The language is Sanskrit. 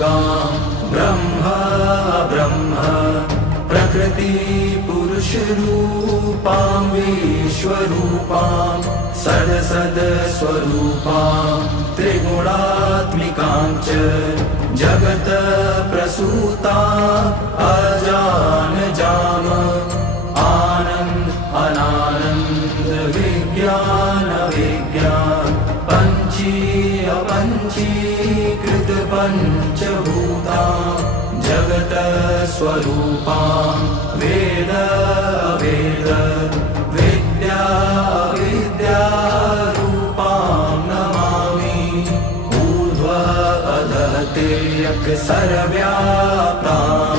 दुर्गां ब्रह्म ब्रह्म प्रकृति पुरुषरूपां विश्वरूपां सदसदस्वरूपां त्रिगुणात्मिकां च जगत प्रसूतां अजानजाम आनन्द अनानन्द विज्ञान विज्ञान पञ्चीय पञ्चीकृत पञ्चभूतां जगत स्वरूपां वेद अवेद विद्या विद्यारूपां नमामि ऊर्ध्व अधः तिर्यक् सर्वव्याप्तां